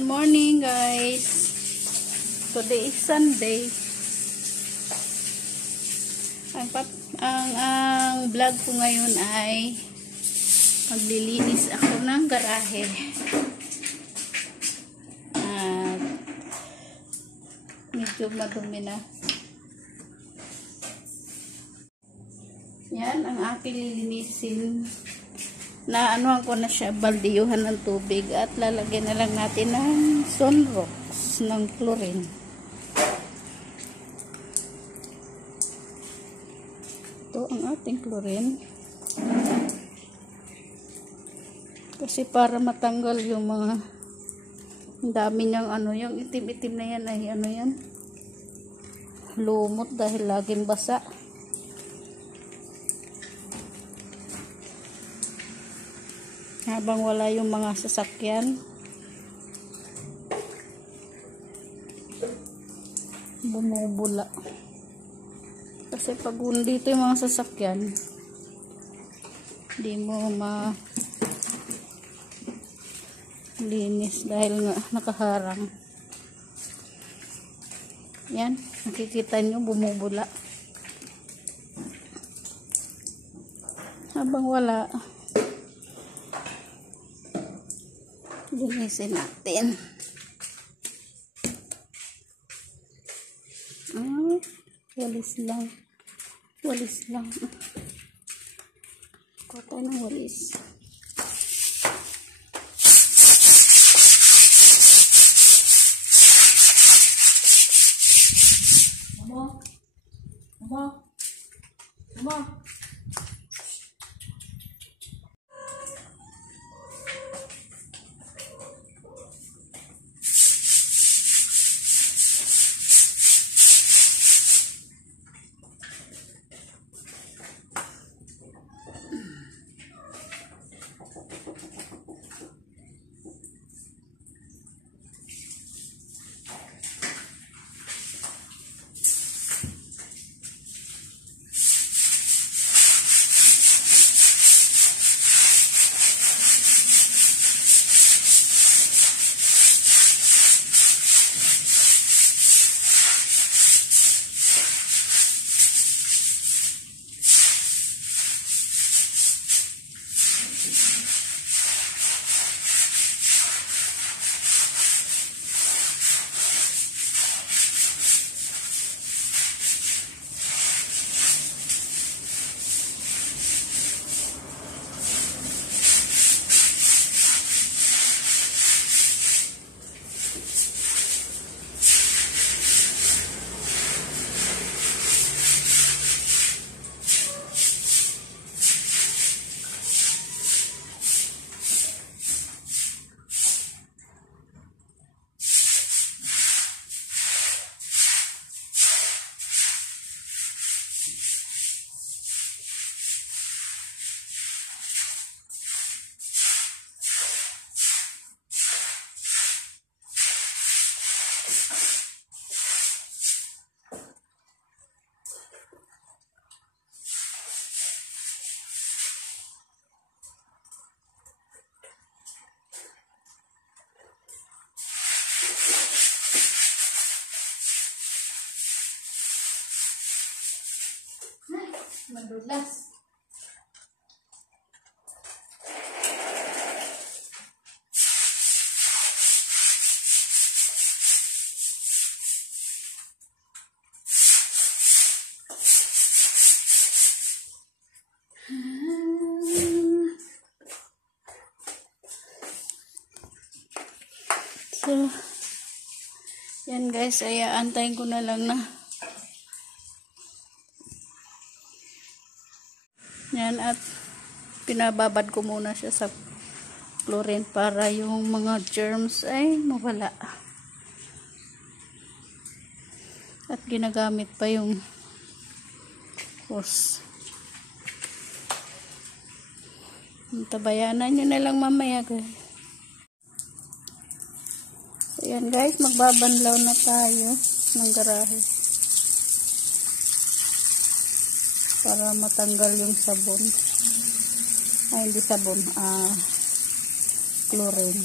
Good morning guys. Today is Sunday. Ang vlog ko ngayon ay maglilinis ako ng garahe. At medyo madumi na. Yan ang aking lilinisin. Naanuhan ko na siya, baldiyuhan ng tubig at lalagyan na lang natin ng sunrocks ng chlorine. Ito ang ating chlorine. Kasi para matanggal yung mga dami niyang yung itim-itim na yan ay yan, lumot dahil laging basa. Habang wala yung mga sasakyan, bumubula. Kasi pag dito yung mga sasakyan, hindi mo linis dahil nga nakaharang. Yan, nakikita nyo bumubula. Habang wala, linisin natin. Walis lang. Walis lang. Kuha tayo ng walis. Mama. Madulas. So, yan guys, ay antayin ko na lang na. Yan, at pinababad ko muna siya sa chlorine para yung mga germs ay mawala. At ginagamit pa yung hose. Tabayanan nyo na lang mamaya guys. Ayan guys, magbabanlaw na tayo ng garahe. Para matanggal yung sabon. Ay, hindi sabon. Chlorine.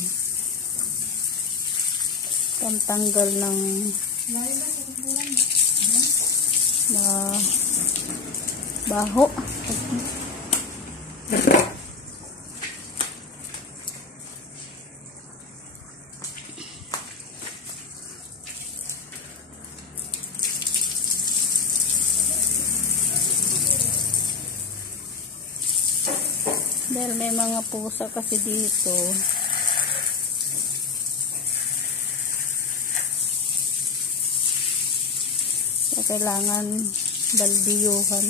pantanggal ng baho. Dahil may mga pusa kasi dito. So, kailangan baldiyuhan.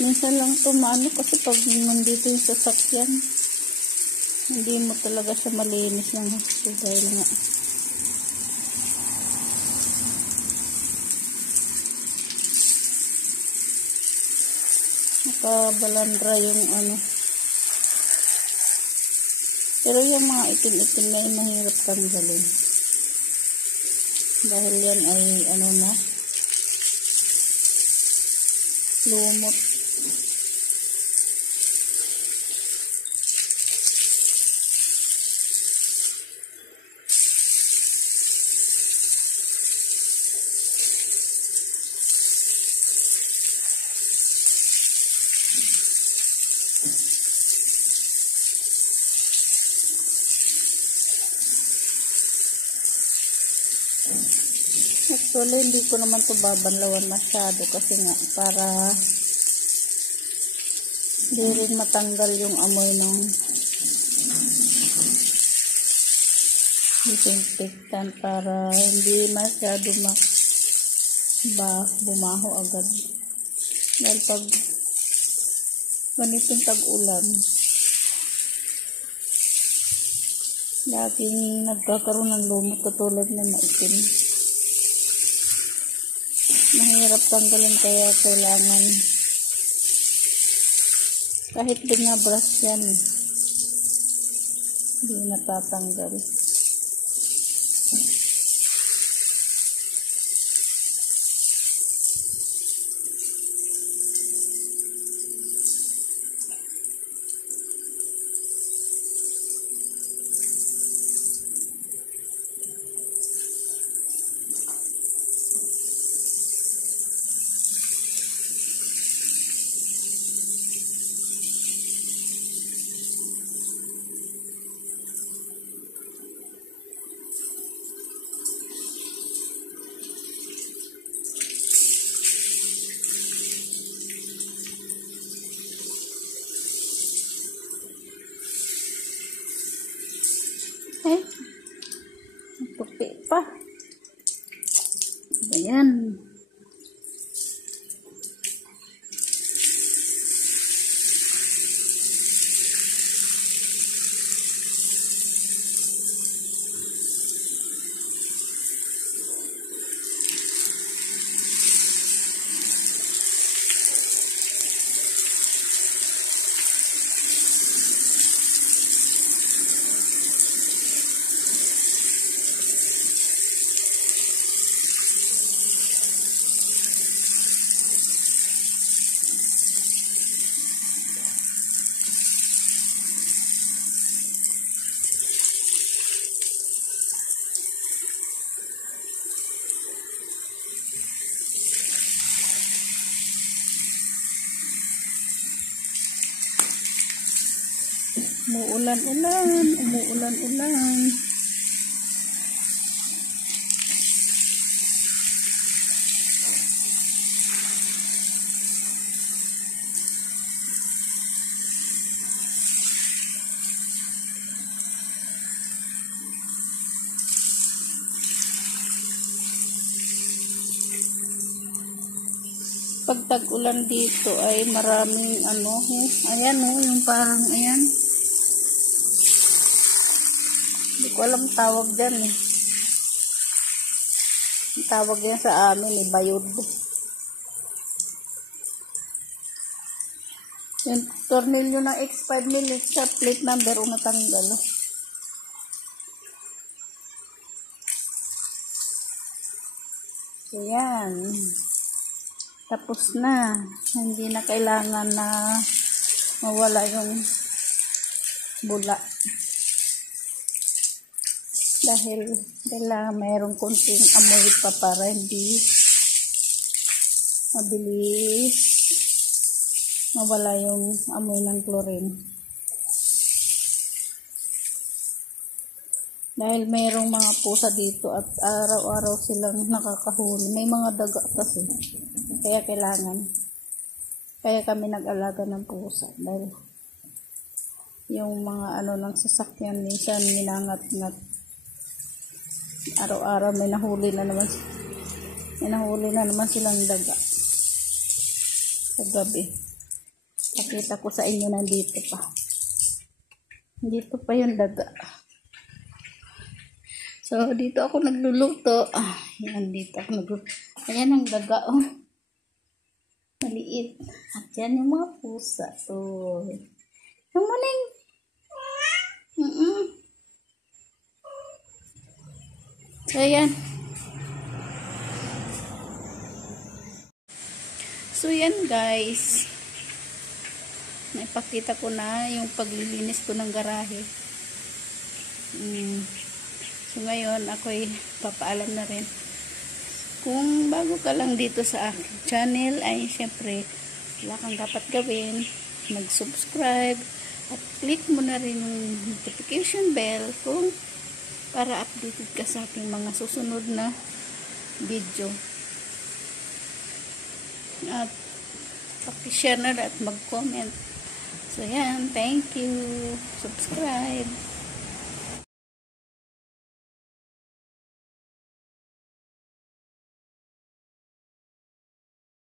Minsan lang ito maano kasi pag nandito yung sasakyan, hindi mo talaga siya malinis ng gusto dahil nga nakabalandra yung ano. Pero yung mga itim-itim na yung mahirap tanggalin. Dahil yan ay ano na, lumot. Actually, hindi ko naman ito babanlawan masyado kasi nga para hindi rin matanggal yung amoy ng disinfectant, para hindi masyado bumaho agad. Dahil pag ganitong tag-ulan, laging nagkakaroon ng lumot katulad na maitim. Mahirap tanggalin, kaya kailangan kahit binabrush yan, hindi natatanggal. Eh, tupi pa. Ayan. Umuulan-ulan. Pag tag-ulan dito ay maraming ano, ayan yung parang ayan. Hindi ko alam tawag dyan tawag yan sa amin, bayod. Yung tornilyo ng X5 minutes sa plate number o natanggal. So, yan. Tapos na. Hindi na kailangan na mawala yung bula. Dahil kailangan mayroong konting amoy pa para hindi mabilis mawala yung amoy ng chlorine. Dahil mayroong mga pusa dito at araw-araw silang nakakahuli. May mga daga kasi. Kaya kailangan. Kaya kami nag-alaga ng pusa. Dahil yung mga ng sasakyan minsan minangat-ngat. Araw-araw may nahuli na naman silang daga sa gabi. Pakita ko sa inyo, nandito pa yung daga. So dito ako nagluluto. Yan, dito ako nagluluto. Ayan ang daga, maliit. At yan yung mga pusa. Good morning. So yan. So yan guys. Naipakita ko na yung paglilinis ko ng garahe. So ngayon ako'y papaalam na rin. Kung bago ka lang dito sa aking channel ay syempre wala kang dapat gawin. Mag-subscribe at click mo na rin yung notification bell kung para updated ka sa aking mga susunod na video. At paki-share na at mag-comment. So yan, thank you. Subscribe.